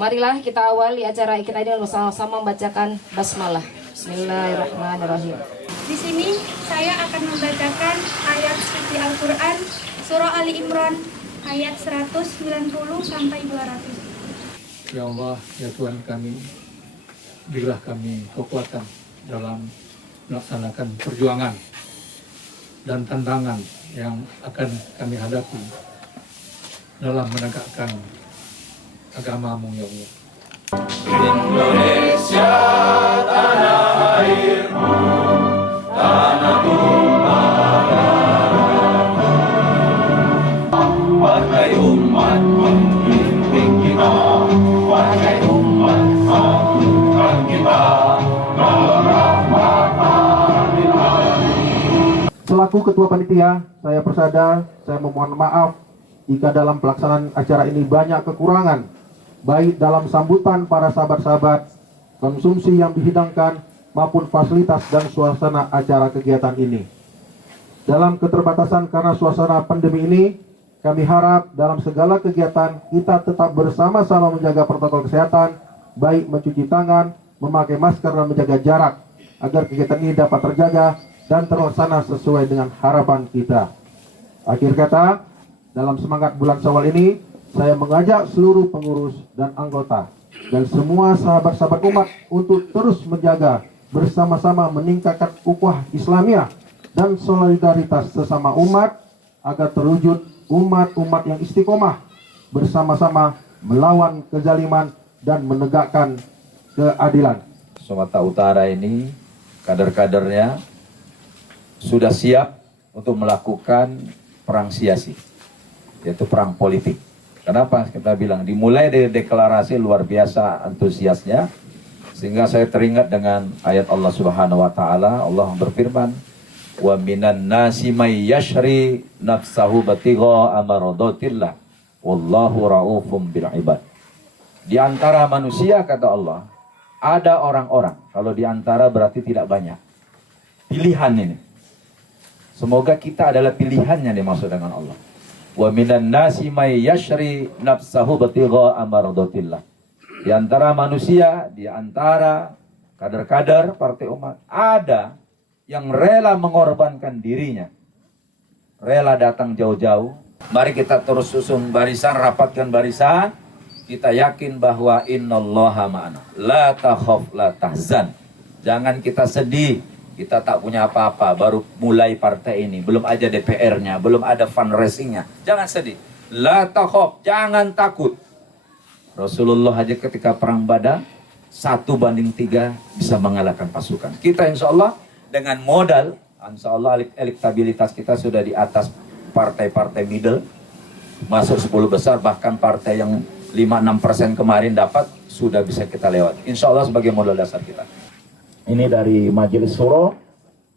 Marilah kita awali acara kita ini bersama-sama membacakan basmalah. Bismillahirrahmanirrahim. Di sini saya akan membacakan ayat suci Al-Quran Surah Ali Imran ayat 190 sampai 200. Ya Allah, ya Tuhan kami, berilah kami kekuatan dalam melaksanakan perjuangan dan tantangan yang akan kami hadapi dalam menegakkan agama-Mu, ya Allah. Indonesia tanah airmu, tanah tumpah darahmu. Wahai umat pembimbing kita, wahai umat satukan kita, kerahmatan lil alamin. Selaku Ketua Panitia, saya Persada, saya memohon maaf jika dalam pelaksanaan acara ini banyak kekurangan, baik dalam sambutan para sahabat-sahabat, konsumsi yang dihidangkan, maupun fasilitas dan suasana acara kegiatan ini. Dalam keterbatasan karena suasana pandemi ini, kami harap dalam segala kegiatan kita tetap bersama-sama menjaga protokol kesehatan, baik mencuci tangan, memakai masker, dan menjaga jarak, agar kegiatan ini dapat terjaga dan terlaksana sesuai dengan harapan kita. Akhir kata, dalam semangat bulan Syawal ini, saya mengajak seluruh pengurus dan anggota dan semua sahabat-sahabat umat untuk terus menjaga bersama-sama meningkatkan ukhuwah Islamiyah dan solidaritas sesama umat agar terwujud umat-umat yang istiqomah bersama-sama melawan kezaliman dan menegakkan keadilan. Sumatera Utara ini kader-kadernya sudah siap untuk melakukan perang siasi, yaitu perang politik. Kenapa kita bilang dimulai dari deklarasi luar biasa antusiasnya, sehingga saya teringat dengan ayat Allah Subhanahu wa taala. Allah berfirman, "Wa minan nasi may yashri nafsahu batigha amaradatillah wallahu raufum bil ibad." Di antara manusia, kata Allah, ada orang-orang, kalau di antara berarti tidak banyak. Pilihan ini. Semoga kita adalah pilihannya dimaksud dengan Allah. Wa minan nasi may yashri nafsahu batigha amaradatillah. Di antara manusia, di antara kader-kader partai umat, ada yang rela mengorbankan dirinya, rela datang jauh-jauh. Mari kita terus susun barisan, rapatkan barisan. Kita yakin bahwa innallaha ma'ana, la takhaf la tahzan. Jangan kita sedih, kita tak punya apa-apa, baru mulai partai ini, belum ada DPR-nya, belum ada fundraising-nya. Jangan sedih, la takhaf, jangan takut. Rasulullah aja ketika perang Badar 1:3 bisa mengalahkan pasukan. Kita insya Allah dengan modal, insya Allah elektabilitas kita sudah di atas partai-partai middle, masuk 10 besar, bahkan partai yang 5-6% kemarin dapat, sudah bisa kita lewat. Insya Allah sebagai modal dasar kita. Ini dari Majelis Syuro,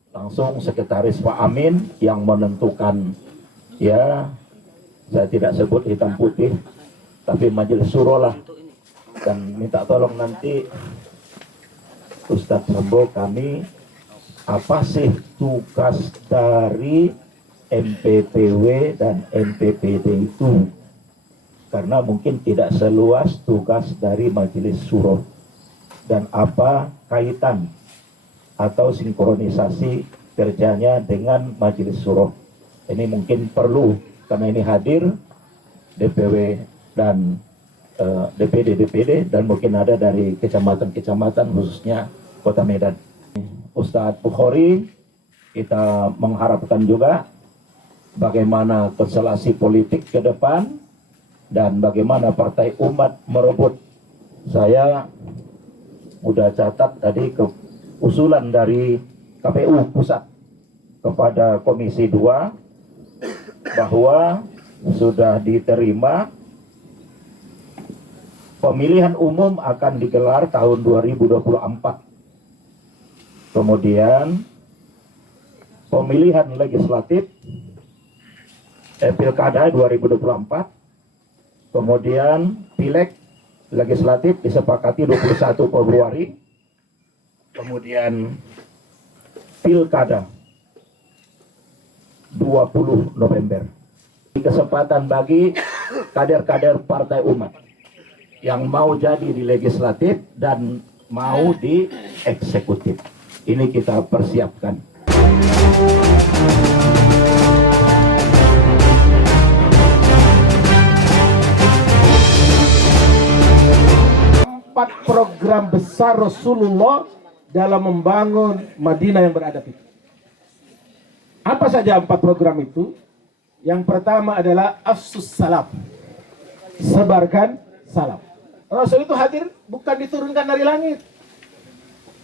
langsung Sekretaris Pak Amin yang menentukan, ya saya tidak sebut hitam putih, tapi Majelis Syuro lah. Dan minta tolong nanti Ustadz Sambo kami, apa sih tugas dari MPPW dan MPPD itu? Karena mungkin tidak seluas tugas dari Majelis Syuro. Dan apa kaitan atau sinkronisasi kerjanya dengan Majelis Syuro. Ini mungkin perlu, karena ini hadir DPW dan DPD dan mungkin ada dari kecamatan-kecamatan khususnya Kota Medan. Ustadz Bukhari, kita mengharapkan juga bagaimana konstelasi politik ke depan dan bagaimana partai umat merebut. Saya udah catat tadi ke usulan dari KPU Pusat kepada Komisi 2 bahwa sudah diterima pemilihan umum akan digelar tahun 2024. Kemudian pemilihan legislatif Pilkada 2024. Kemudian Pileg legislatif disepakati 21 Februari. Kemudian Pilkada 20 November. Kesempatan bagi kader-kader partai umat yang mau jadi di legislatif dan mau di eksekutif. Ini kita persiapkan. Empat program besar Rasulullah dalam membangun Madinah yang beradab itu. Apa saja 4 program itu? Yang pertama adalah afsus salam. Sebarkan salam. Rasul itu hadir bukan diturunkan dari langit.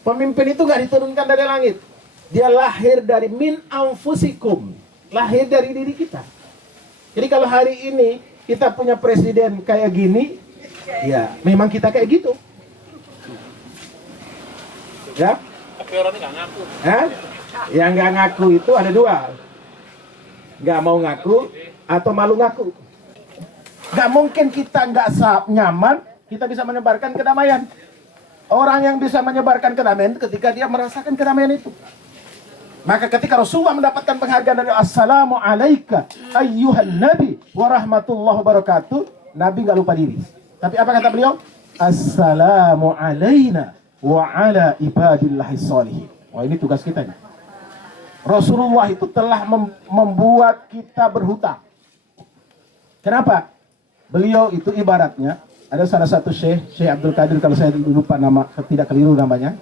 Pemimpin itu nggak diturunkan dari langit. Dia lahir dari min anfusikum. Lahir dari diri kita. Jadi kalau hari ini kita punya presiden kayak gini, ya memang kita kayak gitu. Ya? Tapi orang ini nggak ngaku. Yang nggak ngaku itu ada 2. Nggak mau ngaku atau malu ngaku. Nggak mungkin kita nggak nyaman, kita bisa menyebarkan kedamaian. Orang yang bisa menyebarkan kedamaian ketika dia merasakan kedamaian itu. Maka ketika Rasulullah mendapatkan penghargaan dari Assalamu alaika ayyuhan nabi wa rahmatullahi wabarakatuh, Nabi nggak lupa diri. Tapi apa kata beliau? Assalamu alaina wa ala ibadillahi sholihin. Wah, ini tugas kita nih. Rasulullah itu telah membuat kita berhutang. Kenapa? Beliau itu ibaratnya, ada salah satu Syekh Abdul Qadir, kalau saya lupa nama, tidak keliru namanya,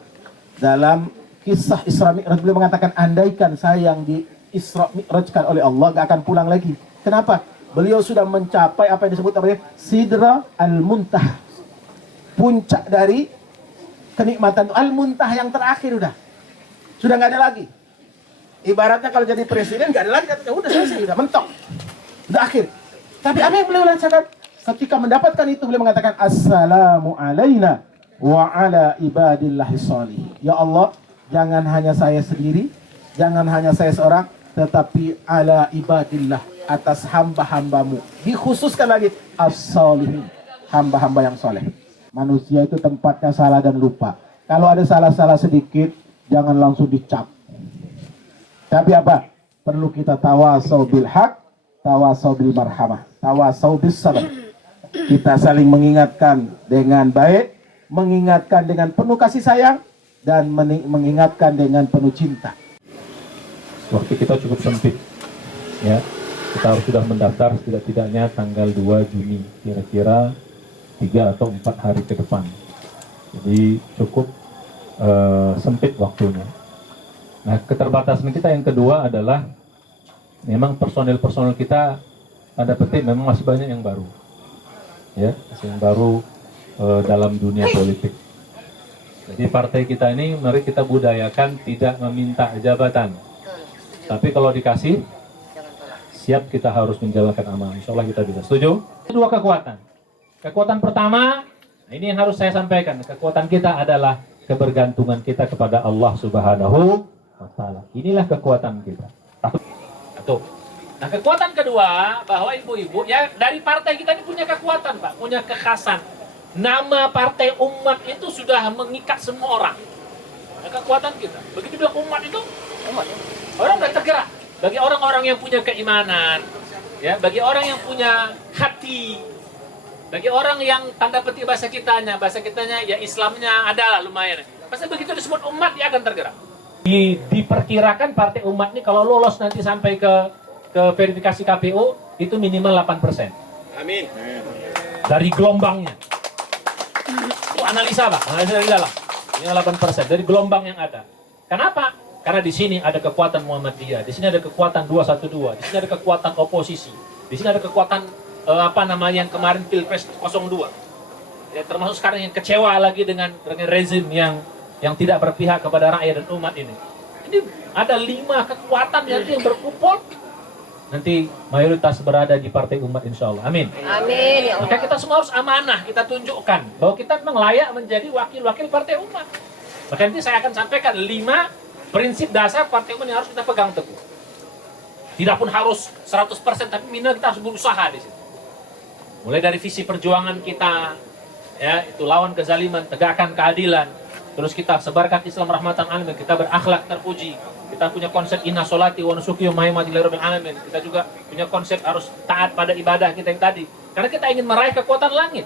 dalam kisah Isra Mi'raj beliau mengatakan, andaikan saya yang di Isra Mi'rajkan oleh Allah, gak akan pulang lagi. Kenapa? Beliau sudah mencapai apa yang disebut namanya Sidra al-Muntah, puncak dari kenikmatan. Al-Muntah yang terakhir sudah nggak ada lagi. Ibaratnya kalau jadi presiden nggak ada lagi, udah selesai, udah mentok, udah akhir. Tapi apa yang beliau lakukan? Ketika mendapatkan itu beliau mengatakan Assalamu alaina wa ala ibadillahi sholihin. Ya Allah, jangan hanya saya sendiri, jangan hanya saya seorang, tetapi ala ibadillah, atas hamba-hambamu. Dikhususkan lagi as-sholihin, hamba-hamba yang soleh. Manusia itu tempatnya salah dan lupa. Kalau ada salah-salah sedikit, jangan langsung dicap. Tapi apa? Perlu kita tawasau bil haq, tawasau bil marhamah, tawasau bis sabar. Kita saling mengingatkan dengan baik, mengingatkan dengan penuh kasih sayang, dan mengingatkan dengan penuh cinta. Waktu kita cukup sempit, ya. Kita harus sudah mendaftar setidak-tidaknya tanggal 2 Juni, kira-kira 3 atau 4 hari ke depan. Jadi cukup sempit waktunya. Nah, keterbatasan kita yang kedua adalah memang personel kita tanda petik memang masih banyak yang baru, ya, masih yang baru dalam dunia politik. Jadi partai kita ini mari kita budayakan tidak meminta jabatan, tapi kalau dikasih siap kita harus menjalankan amanah. Insya Allah kita bisa. Setuju? 2 kekuatan. Kekuatan pertama, ini yang harus saya sampaikan. Kekuatan kita adalah kebergantungan kita kepada Allah Subhanahu wa Ta'ala. Inilah kekuatan kita. Tuh. Nah, kekuatan kedua, bahwa ibu-ibu ya dari partai kita ini punya kekuatan, Pak, punya kekhasan. Nama partai umat itu sudah mengikat semua orang. Nah, kekuatan kita. Begitu bilang umat itu, orang udah tergerak. Bagi orang-orang yang punya keimanan, ya, bagi orang yang punya hati, bagi orang yang tanda petik bahasa kitanya ya Islamnya adalah lumayan. Pasti begitu disebut umat dia akan tergerak. Diperkirakan partai umat ini kalau lolos nanti sampai ke verifikasi KPU itu minimal 8%. Amin. Dari gelombangnya. Itu analisa, Pak. Analisa dari dalam. Ini 8% dari gelombang yang ada. Kenapa? Karena di sini ada kekuatan Muhammadiyah, di sini ada kekuatan 212, di sini ada kekuatan oposisi, di sini ada kekuatan yang kemarin Pilpres 02. Ya, termasuk sekarang yang kecewa lagi dengan rezim yang tidak berpihak kepada rakyat dan umat ini. Ini ada 5 kekuatan yang berkumpul. Nanti mayoritas berada di partai umat insya Allah. Amin. Amin. Ya Allah. Maka kita semua harus amanah, kita tunjukkan bahwa kita memang layak menjadi wakil-wakil partai umat. Maka nanti saya akan sampaikan 5 prinsip dasar partai umat yang harus kita pegang teguh. Tidak pun harus 100%, tapi minimal kita harus berusaha di situ. Mulai dari visi perjuangan kita, ya, itu lawan kezaliman, tegakkan keadilan. Terus kita sebarkan Islam rahmatan alamin, kita berakhlak terpuji. Kita punya konsep inna sholati wa nusuki wa mahimati lirabbil alamin. Kita juga punya konsep harus taat pada ibadah kita yang tadi. Karena kita ingin meraih kekuatan langit.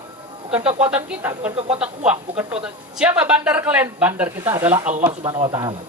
bukan kekuatan kita, bukan kekuatan uang, bukan kekuatan. Siapa bandar kalian? Bandar kita adalah Allah Subhanahu wa taala.